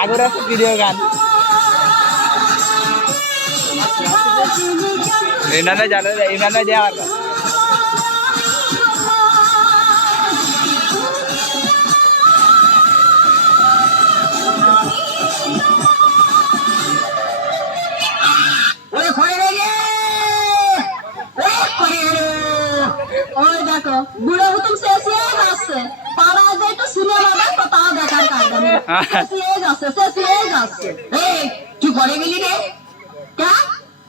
রাগুর আছে ভিডিও গান ইনানে জানে ইনানে যাওয়ার বুড়ো হুতুম শেষিয়ে যাচ্ছে পাড়ায় যে একটু সিনেমা দেখো তাও দেখার কায়দা নেই শেষিয়ে যাচ্ছে তুই করে গেলি রে কে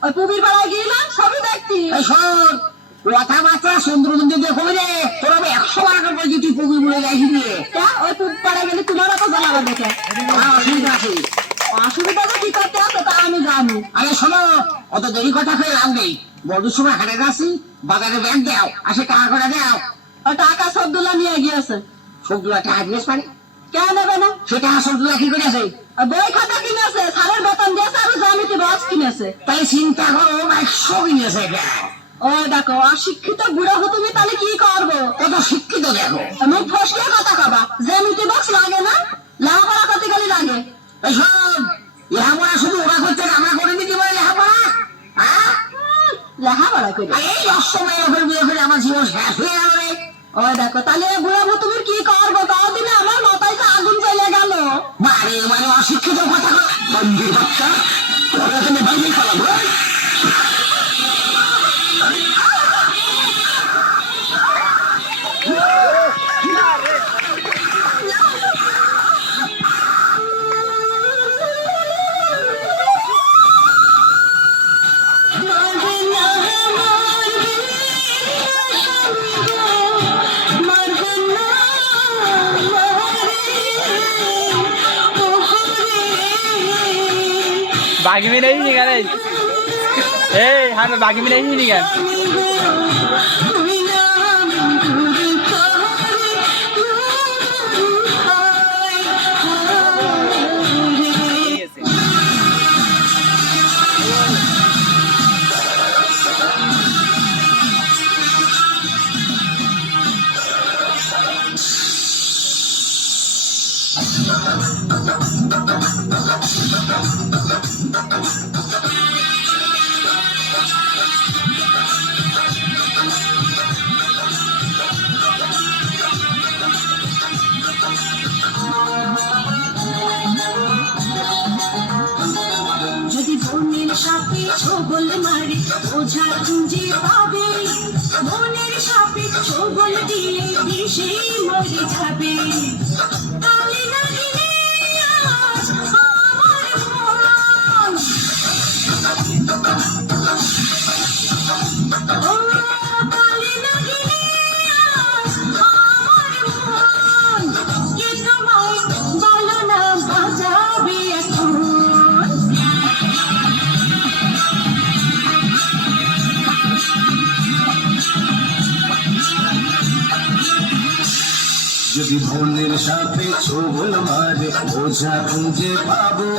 ওই পুবির পাড়ায় গেলাম সবই দেখছি শোন কথাবার্তা সুন্দর মন্দির দেখো রে তোর আমি 100 বার করে বলছি তুই পুকুর বুড়ে যাইছি রে ওই পুব পাড়ায় গেলে তোমারও তো জ্বালাবা দেখে অসুবিধা আছে অসুবিধা তো কি করতে আছে তা আমি জানি আরে শোনো অত দেরি কথা কয়ে লাভ নেই বড়দের সময় হাটে যাচ্ছি বাজারে ব্যাগ দাও আসে টাকা করে দাও ওই টাকা সবদুল্লা নিয়ে গিয়েছে সবগুলো টাকা দিয়েছ পারে কে নেবে না সেটা সবগুলো কি করেছে বই খাতা কিনেছে সারের বেতন দিয়েছে আর জ্যামিতি বক্স কিনেছে তাই চিন্তা করো 100 কিনেছে ওই দেখো অশিক্ষিত বুড়ো তুমি তাহলে কি করবো কত শিক্ষিত দেখো মুখ ফসকে কথা কবা জ্যামিতি বক্স লাগে না লেখাপড়া করতে গেলে লাগে এইসব লেখাপড়া শুধু ওরা করছে আমরা করে দিতে পারি লেখাপড়া লেখাপড়া করে এই 100 মেয়ের ওপর বিয়ে করে আমার জীবন শেষ হয়ে গেল রে ওই দেখো তাহলে বুড়ো তুমি কি করবো কদিনে আমার মাথায় তো আগুন চলে গেল মানে মানে অশিক্ষিত কথা বন্ধু বাচ্চা তোরা তুমি বাইরে খালাবো बाकी में नहीं निकाले हाँ बाकी में नहीं निकाल যদি বনের সাপে ছোবল মারে ওঝা খুঁজে পাবে বনের সাপে ছোবল দিলে বিষেই মরে যাবে তালে লাগিলে আজ আমার মন ও তালে লাগিলে আজ আমার মন কে তোমায় বলো না বাজাবে এখন যদি মনের সাপে ছোবল মারে ওঝা খুঁজে পাবো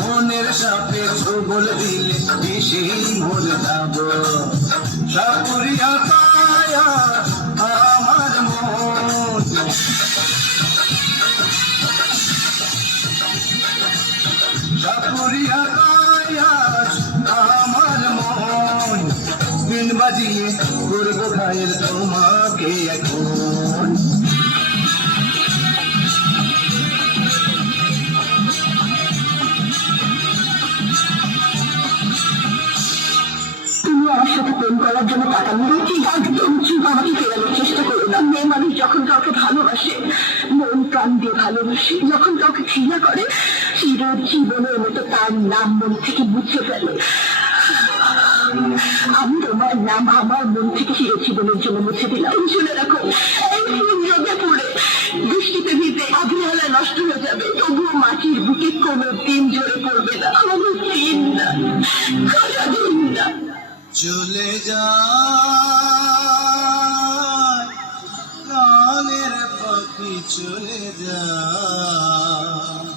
মনের সাপে ছোবল দিলে বিষেই মরে যাব সাপুরিয়া কায়া আমার মন সাপুরিয়া কায়া আমার মন দিন বাজিয়ে করবো ঘায়ের তোমাকে এখন আমার সাথে প্রেম করার জন্য টাকা নিয়েছি একদম চুপ আমাকে ফেরানোর চেষ্টা করো না মেয়ে মানুষ যখন কাউকে ভালোবাসে মন প্রাণ দিয়ে ভালোবাসে যখন কাউকে ঘৃণা করে চির জীবনের মতো তার নাম মন থেকে মুছে ফেলে আমি তোমার নাম আমার মন থেকে চিরজীবনের জন্য মুছে দিলাম শুনে রাখো এই ফুল রোদে পড়ে বৃষ্টিতে ভিজে অবহেলায় নষ্ট হয়ে যাবে তবুও মাটির বুকে কোনো দিন ঝরে পড়বে না কোনো দিন না কোনো দিন না চলে যায় প্রাণের পাখি চলে যায়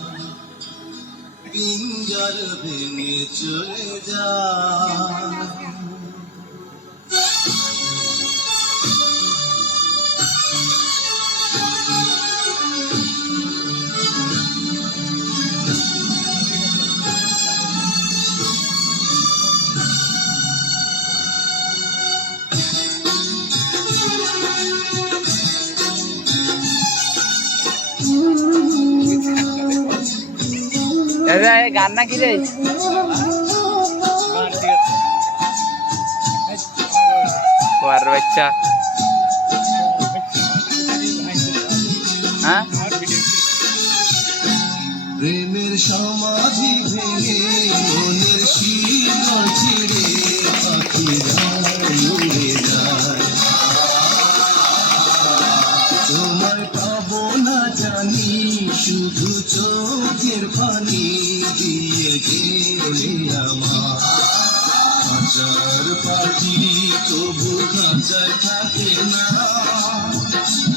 পিঞ্জর ভেঙে চলে যায় গান না কি রে বাচ্চা হ্যাঁ প্রেমের সমাধি ভেঙে মনের শিকল ছিঁড়ে পাখিরা উড়ে যায় তোমায় পাবো না জানি শুধু চোখের পানি দিয়ে গেলে আমার হাজার পাখি তবু খাঁচায় থাকে না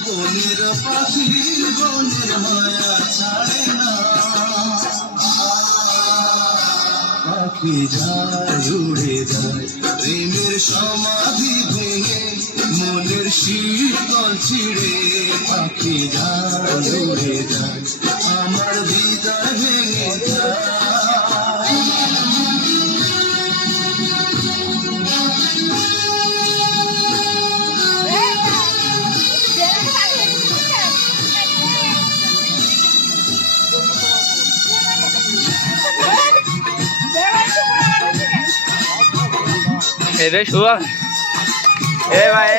বনের পাখি বনের মায়া ছাড়ে না পাখি যায় উড়ে যায় প্রেমের সমাধি ভেঙে মনের শীতল ছিঁড়ে পাখি যায় উড়ে যায় আমার হৃদয় ভেঙে যায় এরে শুয়া এ ভাই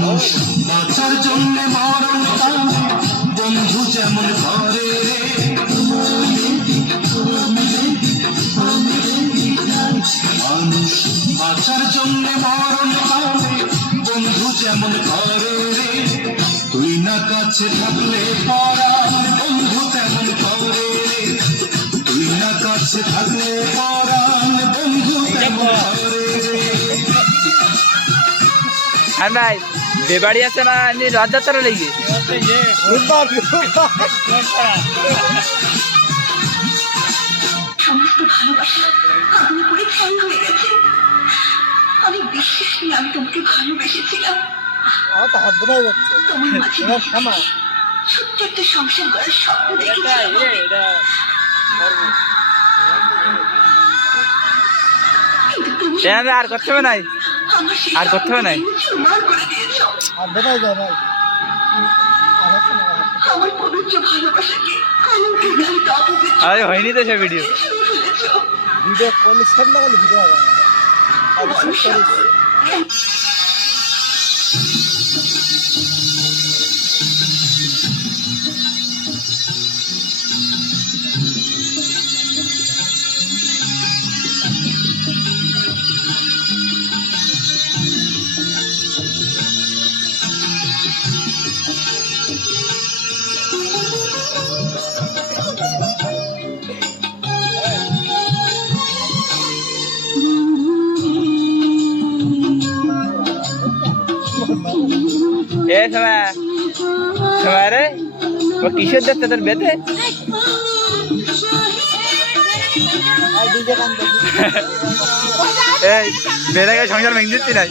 মানুষ বাঁচার জন্য মরণ কালে বন্ধু যেমন করে মানুষ বাঁচার জন্য মরণ কালে বন্ধু যেমন করে তুই না কাছে থাকলে পরাণ বন্ধু তেমন করে তুই না কাছে থাকলে পরাণ বন্ধু তেমন করে হ্যাঁ ভাই বেবাড়ি আছে না এমনি রথযাত্রা লেগে সমস্ত ভালোবাসা আগুন করে ছাই হয়ে গেছে আমি বিশ্বাস নিয়ে আমি তোমাকে ভালোবেসেছিলাম তোমার মাঝে ছোট্ট একটা সংসার করার স্বপ্ন দেখেছিলাম কিন্তু তুমি আর করতে হবে নাই আমার সেই আর করতে হবে নাই চুরমার করে দিয়েছো আমার পবিত্র ভালোবাসাকে কলঙ্কের গাড়িতে অপবিত্র আরে হয়নি তো সে ভিডিও ছুঁয়ে ফেলেছো ভিডিও করলে সব না করলে ভিডিও হবে না অবশ্যই করিস এ সময় সময় রে ও কিসের দেখতে তোর বেতে আর ডিজে গান দেখি এই বেড়ে সংসার ভেঙে দিচ্ছি নাই